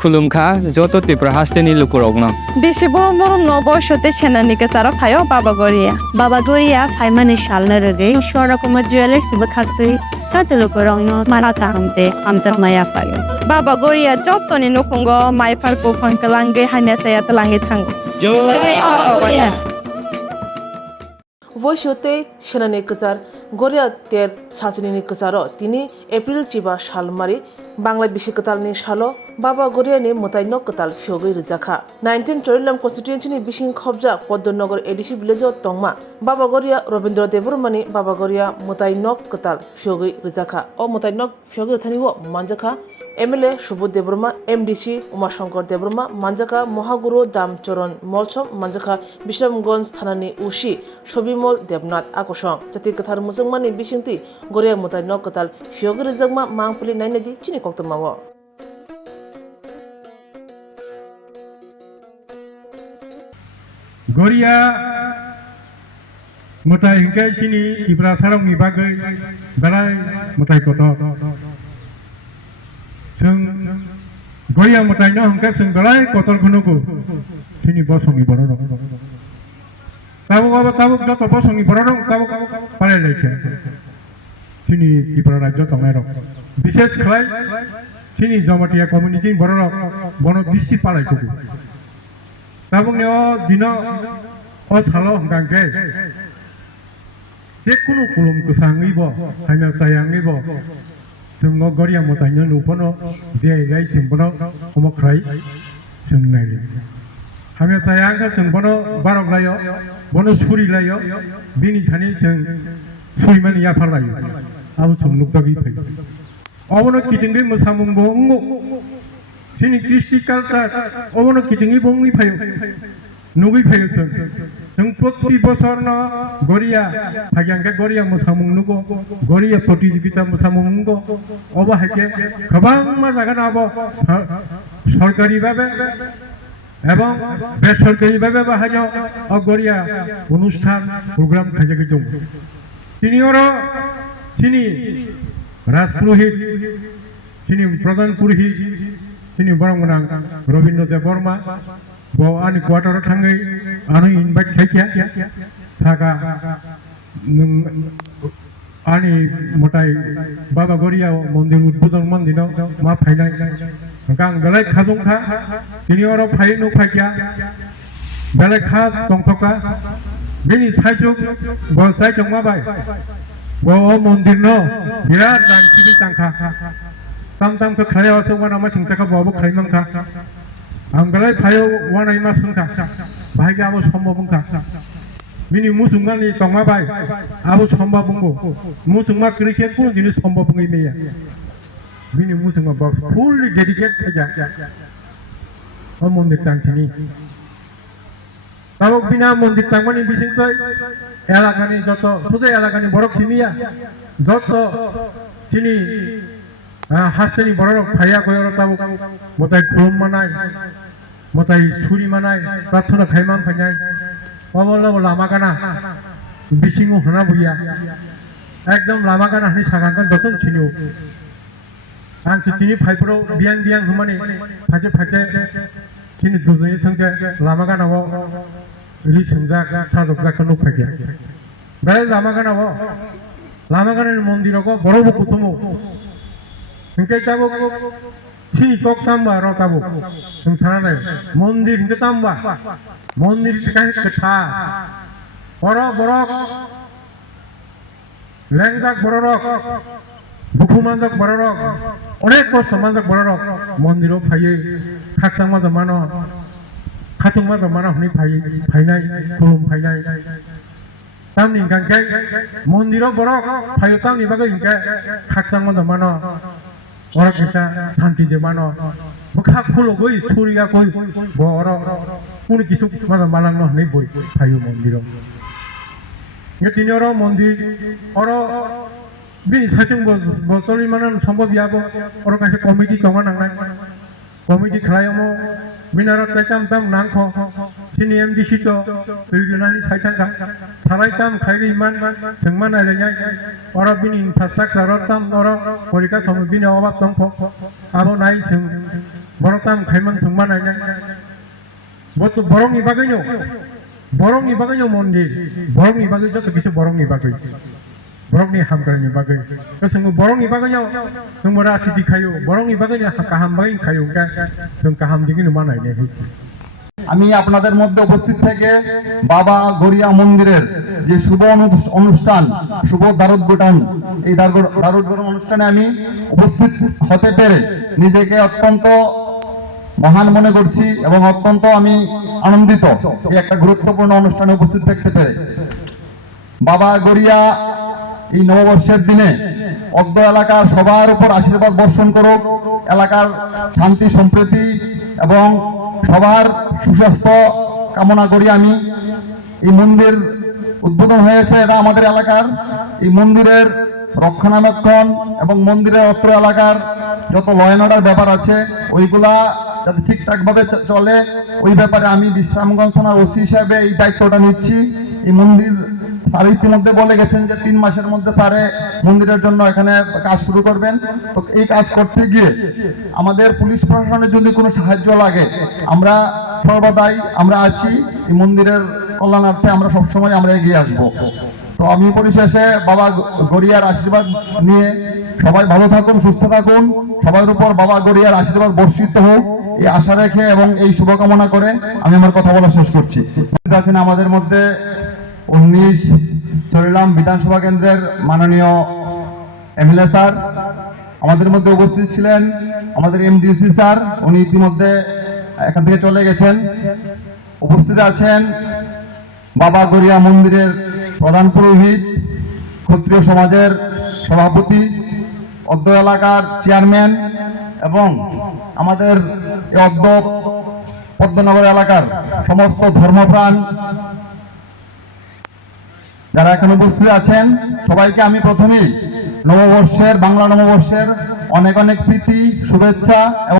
खुलुमखा जत त्रिपुरा हास्टेनि लुकुरगनो बेसे बरम बरम न बयसते सेनानि गेजाराव फायो बाबा गरिया फाइमानि सालनो रगै शरकमा ज्वेलर्स बो खाक्तै सातलो करंनो माराथा हमते आमजक माया फायो बाबा गरिया जत्तनि नखंगो माइफारको फंकलांगे हाइना साया तलाहे थांगो Voice-ote senani kesar Goria ter sajini kesaro tini April ciba salmari Bangla bisi ketal ni salo Baba Goria ni mutai no ketal fiogai rizakha 19 Chorilam constituency ni bising khobja Poddonogor edisi village tongma Baba Goria Robindra Debormani Baba Goria mutai no ketal fiogai rizakha o mutai no fiogai thani wo manjakha MLA Subodh Deborma MDC Umashankar Deborma manjaka Mohaguru Damcharan Molchom manjaka Bishamganj thanani usi Shobimol Debnath Akosong jati kathar musangmani bisingti Goria mutai no ketal fiogai rizakma mangpuli nainadi chini koktomawo Goria mutai hingkai sini Ibra sarong ni bagai balai mutai koto sing Goria mutai no hingkai sing balai kotor gunuku sini bosong ni borong tabuk joto bosong ni borong tabuk palai leke sini Ibra rajo tongero bishes khlai sini Jamatia community borong bono district palai kuku tabuk neo dino o salo hingkai जेखुनु खुलुम कुसाङैबो हाइना सायाङैबो जोङो गरिया मताइनो नुबोनो देगाय जोंबोनो हमख्राय जों नायले हाइना सायाङखौ जोंबोनो बारगलायो बनो सुरिलायो बिनि थानि जों सुइमानि याफालायो आबो जों नुगदागि फै अबनो किटिंगै मोसामुंबो सिनि क्रिस्टि कालचार अबनो किटिंगै बंगै फै नुगै फैयो जों प्रति बोसोरनो गरिया हागियांगे गरिया मोसामुं नुगो गरिया प्रतियोगिता मोसामुं नुगो अबा हाके गोबां मा जागोन आबो सरकारि भाबे এবং বেসরকারি ভাবে বাহানো অগরিয়া অনুষ্ঠান প্রোগ্রাম খাইজাকে দং তিনিওরো তিনি রাজপুরোহিত তিনি প্রধান পুরোহিত তিনি বরংগনাং Rabindra Debbarma bo ani quarter thangai ani invite khaikia saga ani motai Baba Goria mondir udbodon mondino ma phainai gang belai khajong kha tini oro phai nu phaikia belai kha tongthoka bini saijok bo saijok ma bai bo mondir no birat dan sidi tangkha tam ko khlaya osongma ma singchaka bo khlaimang kha Anggalai payo wanai masungka, bahagia abu sombo bungka. Mini musungma ni tongma bai, abu sombo bungo. Musungma kriket pun jenis sombo bungi meya. Mini musungma box fully dedicated saja. Mondir tang sini. Kalau bina mondir tang mani bising toy, elakani joto, sudah elakani borok sini ya, joto sini. हास्टेनि बरक फाया gear Tabuk मताय खुलुम मानाय मताय सुरि मानाय प्रार्थना खायमान फायनाय अबल लामा गाना बिसिङो हना बुया एकदम लामा गाना हानि सागांगन दतन छिनियो आं सिथिनि फाइफोराव बियां हुमानि फाजे सिनि दुजनि संगे लामा गानाव रि संजा सादक जाखनो फायगे बे लामा गानाव मन्दिराव बरबो कुतुमो Hingkai tabuk sini tok tambah ro tabuk sengsara mondir hingkai tambah mondir sekai ketha borok lenggak borok buku manjak borok onek kosto manjak borok mondiro phaye khaksang ma mano khatung ma mano hni phainai kulum phainai tamni hingkai mondiro borok phayo tamni bagai hingkai khaksang ma mano orang kita santi demano, bukan pulau goi, Suria goi, orang pun kisuk mana malang noh nih boy, kayu mondir. Ya tini orang mondir, orang bini sacung botoli mana sambal biabo, orang kasih komedi tongan nang komedi kelayamu, minarat kacam tam nangko, sini MDC to, tujuan saicang kang, sarai tam kairi iman, sengman adanya, orang bini infrastruktur tam orang, mereka sama bini awak tongko, abo naik seng বরতাম খাইমান থংমান আইনাং বত বরংনি বাগাইনো বরংনি বাগাইনো মন্দির বরংনি বাগাই যত কিছু বরংনি বাগাই বরংনি হামকারনি বাগাই তো जों বরংনি বাগাইনো जों মরা city খায়ো বরংনি বাগাইনি কাহাম বাগাই খায়ো जों কাহাম দিগিনো মানাইনে আমি আপনাদের মধ্যে উপস্থিত থেকে বাবা গড়িয়া মন্দিরের যে শুভ অনুষ্ঠান শুভ দ্বারোদ্ঘাটন এই দ্বারোদ্ঘাটন অনুষ্ঠানে আমি উপস্থিত হতে পেরে নিজেকে অত্যন্ত মহান মনে করছি এবং অত্যন্ত আমি আনন্দিত এই একটা গুরুত্বপূর্ণ অনুষ্ঠানে উপস্থিত থাকতে পেরে। বাবা গড়িয়া এই নববর্ষের দিনে অদ্য এলাকার সবার উপর আশীর্বাদ বর্ষণ করুক, এলাকার শান্তি সম্প্রীতি এবং সবার সুস্বাস্থ্য কামনা করি। আমি এই মন্দির উদ্বোধন হয়েছে, এটা আমাদের এলাকার এই মন্দিরের রক্ষণাবেক্ষণ এবং মন্দিরের অত্র এলাকার যত ল অ্যান্ড অর্ডার ব্যাপার আছে ওইগুলা যাতে ঠিকঠাক ভাবে চলে ওই ব্যাপারে আমি বিশ্রামগঞ্জ থানার ওসি হিসাবে এই দায়িত্বটা নিচ্ছি। এই মন্দির স্যার ইতিমধ্যে বলে গেছেন যে 3 মাসের মধ্যে স্যারে মন্দিরের জন্য এখানে কাজ শুরু করবেন। তো এই কাজ করতে গিয়ে আমাদের পুলিশ প্রশাসনের যদি কোনো সাহায্য লাগে আমরা সর্বদাই আমরা আছি, এই মন্দিরের কল্যাণার্থে আমরা সবসময় আমরা এগিয়ে আসবো। তো আমি পরিশেষে বাবা গড়িয়ার আশীর্বাদ নিয়ে সবাই ভালো থাকুন, সুস্থ থাকুন, সবার উপর বাবা গড়িয়ার আশীর্বাদ বর্ষিত হোক এই আশা রেখে এবং এই শুভকামনা করে আমি আমার কথা বলা শেষ করছি। আছেন আমাদের মধ্যে 19 চরিলাম বিধানসভা কেন্দ্রের মাননীয় এমএলএ স্যার, আমাদের মধ্যে উপস্থিত ছিলেন আমাদের এমডিসি স্যার, উনি ইতিমধ্যে এখান থেকে চলে গেছেন। উপস্থিত আছেন বাবা গড়িয়া মন্দিরের প্রধান পুরোহিত, ক্ষত্রিয় সমাজের সভাপতি, অদ্য এলাকার চেয়ারম্যান এবং আমাদের এই অদ্য পদ্মনগর এলাকার সমস্ত ধর্মপ্রাণ যারা এখানে উপস্থিত আছেন সবাইকে আমি প্রথমেই নববর্ষের বাংলা নববর্ষের অনেক অনেক প্রীতি শুভেচ্ছা